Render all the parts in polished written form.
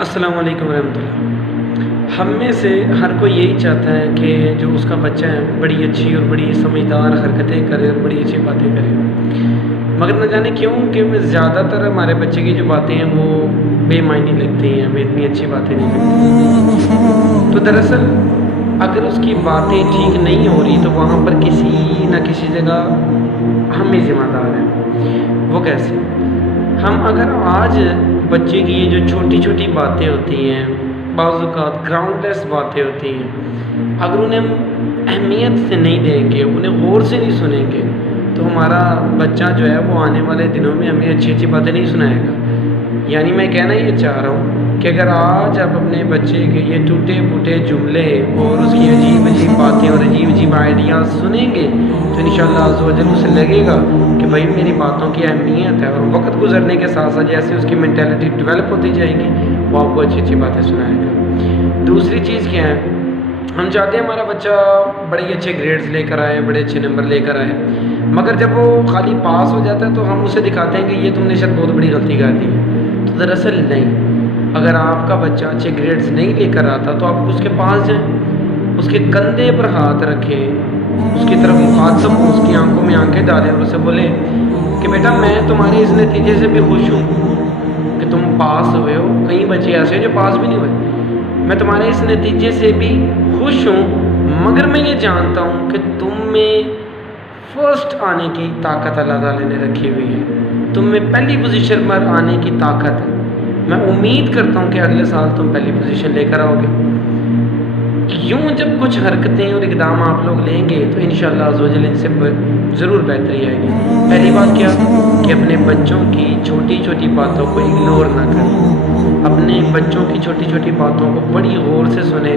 السلام علیکم ورحمۃ اللہ۔ ہم میں سے ہر کوئی یہی چاہتا ہے کہ جو اس کا بچہ ہے بڑی اچھی اور بڑی سمجھدار حرکتیں کرے اور بڑی اچھی باتیں کرے، مگر نہ جانے کیوں کہ زیادہ تر ہمارے بچے کی جو باتیں ہیں وہ بے معنی لگتی ہیں، ہمیں اتنی اچھی باتیں نہیں لگتی۔ تو دراصل اگر اس کی باتیں ٹھیک نہیں ہو رہی تو وہاں پر کسی نہ کسی جگہ ہم ہی ذمہ دار ہیں۔ وہ کیسے؟ ہم اگر آج بچے کی یہ جو چھوٹی چھوٹی باتیں ہوتی ہیں، بعض اوقات گراؤنڈ لیس باتیں ہوتی ہیں، اگر انہیں ہم اہمیت سے نہیں دیں گے، انہیں غور سے نہیں سنیں گے، تو ہمارا بچہ جو ہے وہ آنے والے دنوں میں ہمیں اچھی اچھی باتیں نہیں سنائے گا۔ یعنی میں کہنا یہ چاہ رہا ہوں کہ اگر آج آپ اپنے بچے کے یہ ٹوٹے پھوٹے جملے اور اس کی عجیب عجیب باتیں اور عجیب عجیب آئیڈیاز سنیں گے تو انشاءاللہ عز و جل اسے لگے گا کہ بھائی میری باتوں کی اہمیت ہے، اور وقت گزرنے کے ساتھ ساتھ جیسے اس کی مینٹیلٹی ڈیولپ ہوتی جائے گی وہ آپ کو اچھی اچھی باتیں سنائے گا۔ دوسری چیز کیا ہے، ہم چاہتے ہیں ہمارا بچہ بڑے اچھے گریڈز لے کر آئے، بڑے اچھے نمبر لے کر آئے، مگر جب وہ خالی پاس ہو جاتا ہے تو ہم اسے دکھاتے ہیں کہ یہ تم نے شاید بہت بڑی غلطی کر دی ہے۔ تو دراصل نہیں، اگر آپ کا بچہ اچھے گریڈز نہیں لے کر آتا تو آپ اس کے پاس جائیں، اس کے کندھے پر ہاتھ رکھیں، اس کی طرف مخاطب ہوں، اس کی آنکھوں میں آنکھیں ڈالیں اور اسے بولیں کہ بیٹا میں تمہارے اس نتیجے سے بھی خوش ہوں کہ تم پاس ہوئے ہو۔ کئی بچے ایسے ہیں جو پاس بھی نہیں ہوئے۔ میں تمہارے اس نتیجے سے بھی خوش ہوں، مگر میں یہ جانتا ہوں کہ تم میں فرسٹ آنے کی طاقت اللہ تعالی نے رکھی ہوئی ہے، تم میں پہلی پوزیشن پر آنے کی طاقت ہے۔ میں امید کرتا ہوں کہ اگلے سال تم پہلی پوزیشن لے کر آؤ گے۔ یوں جب کچھ حرکتیں اور اقدام آپ لوگ لیں گے تو انشاءاللہ عز و جل ان سے ضرور بہتری آئے گی۔ پہلی بات کیا کہ اپنے بچوں کی چھوٹی چھوٹی باتوں کو اگنور نہ کریں، اپنے بچوں کی چھوٹی چھوٹی باتوں کو بڑی غور سے سنیں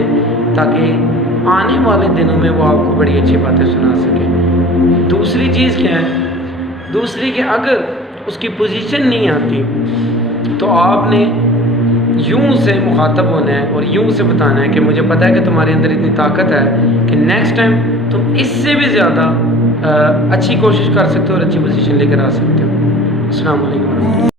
تاکہ آنے والے دنوں میں وہ آپ کو بڑی اچھی باتیں سنا سکیں۔ دوسری چیز کیا ہے، دوسری کہ اگر اس کی پوزیشن نہیں آتی تو آپ نے یوں سے مخاطب ہونا ہے اور یوں سے بتانا ہے کہ مجھے پتہ ہے کہ تمہارے اندر اتنی طاقت ہے کہ نیکسٹ ٹائم تم اس سے بھی زیادہ اچھی کوشش کر سکتے ہو اور اچھی پوزیشن لے کر آ سکتے ہو۔ السلام علیکم ورحمۃ اللہ۔